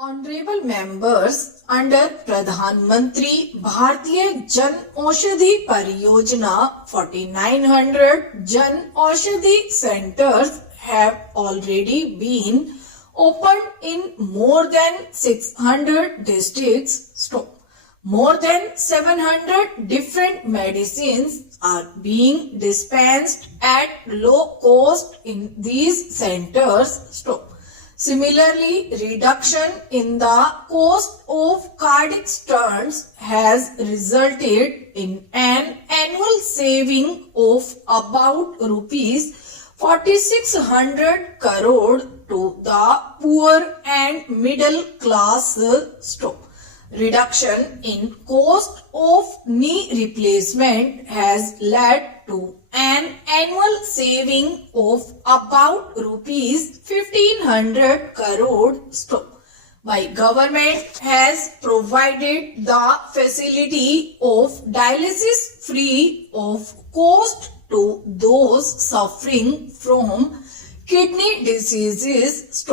Honorable members, under Pradhan Mantri Bharatiya Jan Aushadhi Pariyojana, 4900 Jan Aushadhi centers have already been opened in more than 600 districts. More than 700 different medicines are being dispensed at low cost in these centers. Similarly, reduction in the cost of cardiac stents has resulted in an annual saving of about rupees 4600 crore to the poor and middle class. Reduction in cost of knee replacement has led to an annual saving of about rupees 1500 crore. My government has provided the facility of dialysis free of cost to those suffering from kidney diseases.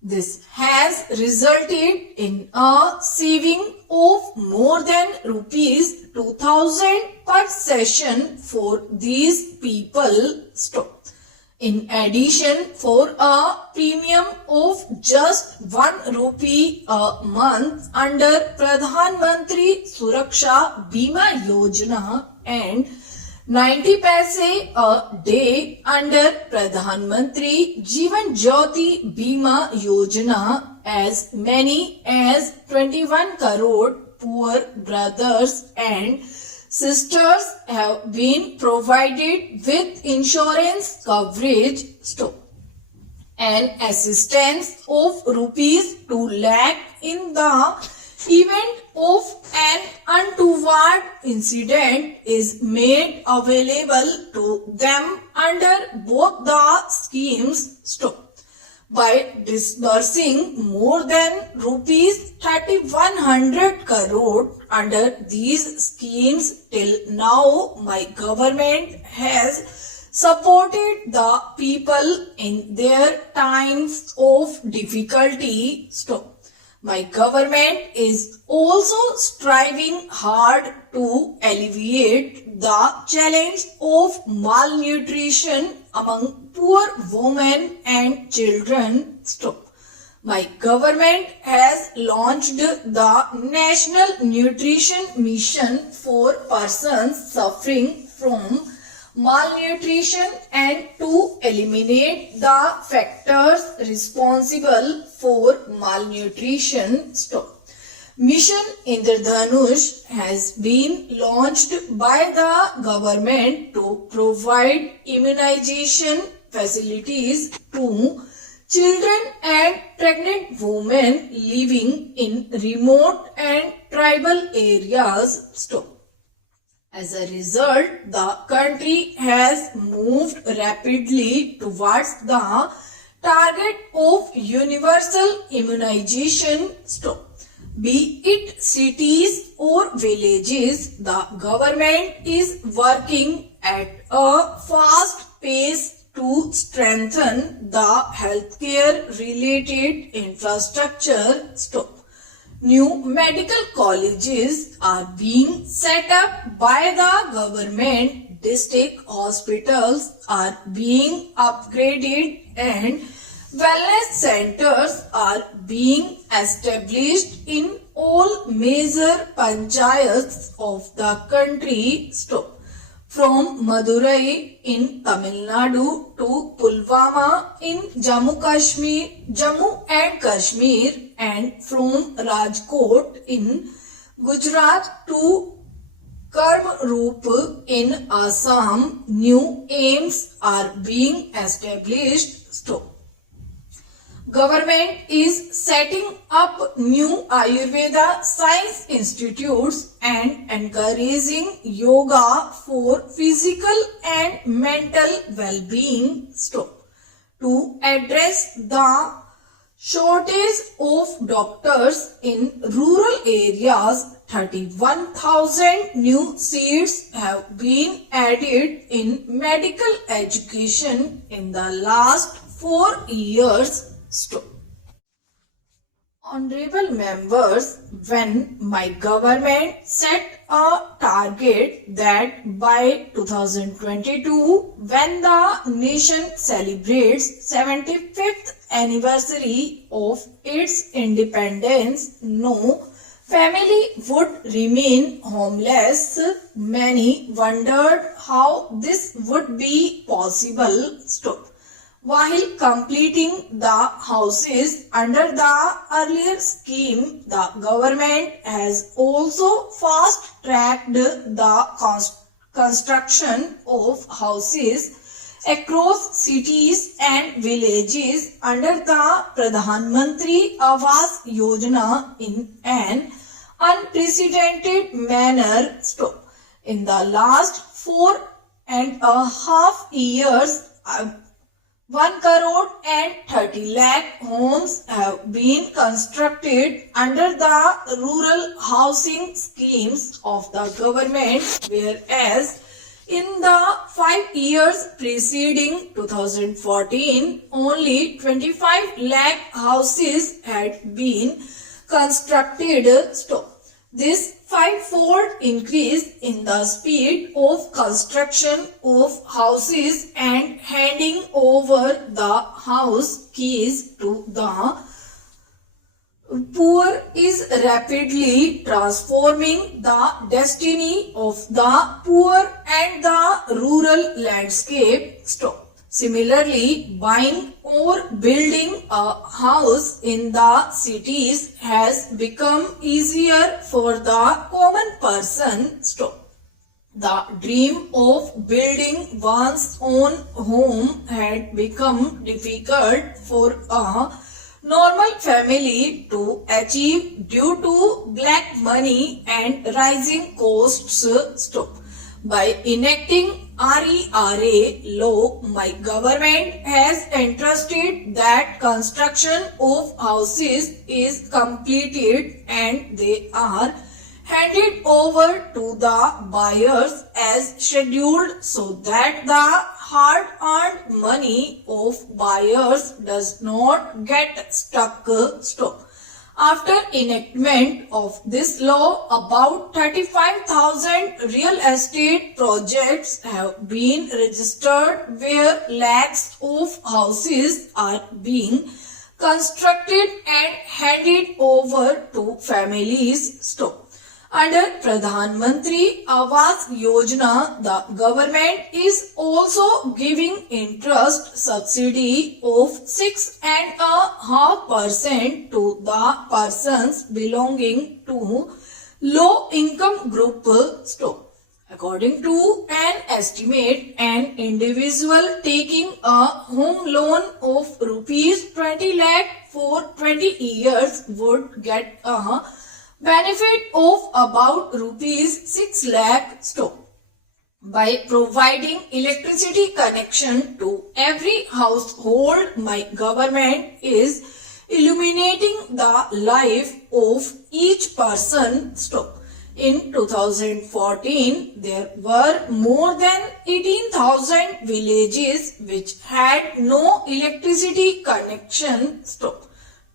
This has resulted in a saving of more than rupees 2000 per session for these people. In addition, for a premium of just 1 rupee a month under Pradhan Mantri Suraksha Bima Yojana and 90 paise a day under Pradhan Mantri Jeevan Jyoti Bima Yojana, as many as 21 crore poor brothers and sisters have been provided with insurance coverage. An assistance of rupees 2 lakh in the event of an untoward incident is made available to them under both the schemes. By disbursing more than rupees 3100 crore under these schemes till now, my government has supported the people in their times of difficulty. My government is also striving hard to alleviate the challenge of malnutrition among poor women and children. My government has launched the National Nutrition Mission for persons suffering from malnutrition and to eliminate the factors responsible for malnutrition. Mission Indradhanush has been launched by the government to provide immunization facilities to children and pregnant women living in remote and tribal areas. As a result, the country has moved rapidly towards the target of universal immunization. Be it cities or villages, the government is working at a fast pace to strengthen the healthcare related infrastructure. New medical colleges are being set up by the government, district hospitals are being upgraded, and wellness centers are being established in all major panchayats of the country. From Madurai in Tamil Nadu to Pulwama in Jammu and Kashmir, and from Rajkot in Gujarat to Kamrup in Assam, new aims are being established. Government is setting up new Ayurveda science institutes and encouraging yoga for physical and mental well-being. To address the shortage of doctors in rural areas, 31,000 new seats have been added in medical education in the last 4 years. Honorable members, when my government set a target that by 2022, when the nation celebrates 75th anniversary of its independence, no family would remain homeless. Many wondered how this would be possible. Stop. While completing the houses under the earlier scheme, the government has also fast-tracked the construction of houses across cities and villages under the Pradhan Mantri Awas Yojana in an unprecedented manner. Stop. In the last 4.5 years, 1 crore and 30 lakh homes have been constructed under the rural housing schemes of the government, whereas in the 5 years preceding 2014, only 25 lakh houses had been constructed. Stop. This five-fold increase in the speed of construction of houses and handing over the house keys to the poor is rapidly transforming the destiny of the poor and the rural landscape. Stop. Similarly, buying or building a house in the cities has become easier for the common person. Stop. The dream of building one's own home had become difficult for a normal family to achieve due to black money and rising costs. Stop. By enacting RERA law, my government has entrusted that construction of houses is completed and they are handed over to the buyers as scheduled so that the hard-earned money of buyers does not get stuck. Stop. After enactment of this law, about 35,000 real estate projects have been registered where lakhs of houses are being constructed and handed over to families. Stop. Under Pradhan Mantri Awas Yojana, the government is also giving interest subsidy of 6.5% to the persons belonging to low income group. Stop. According to an estimate, an individual taking a home loan of rupees 20 lakh for 20 years would get a benefit of about rupees 6 lakh. Stop. By providing electricity connection to every household, my government is illuminating the life of each person. Stop. In 2014, there were more than 18,000 villages which had no electricity connection. Stop.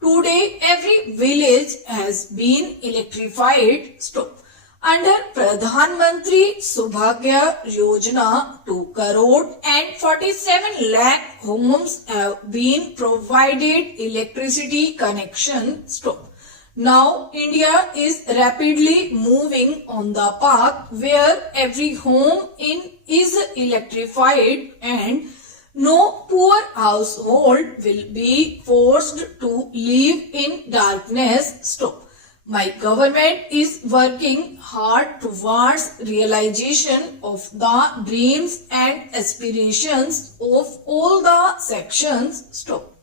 Today, every village has been electrified. Stop. Under Pradhan Mantri Subhagya Yojana, 2 crore and 47 lakh homes have been provided electricity connection. Stop. Now, India is rapidly moving on the path where every home is electrified and no poor household will be forced to live in darkness. Stop. My government is working hard towards realization of the dreams and aspirations of all the sections. Stop.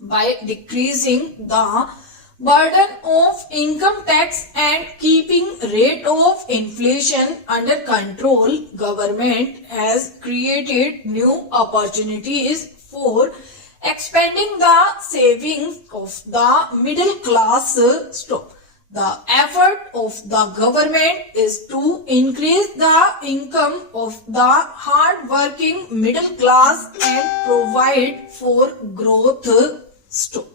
By decreasing the burden of income tax and keeping rate of inflation under control, government has created new opportunities for expanding the savings of the middle class. Stop. The effort of the government is to increase the income of the hard-working middle class and provide for growth. Stop.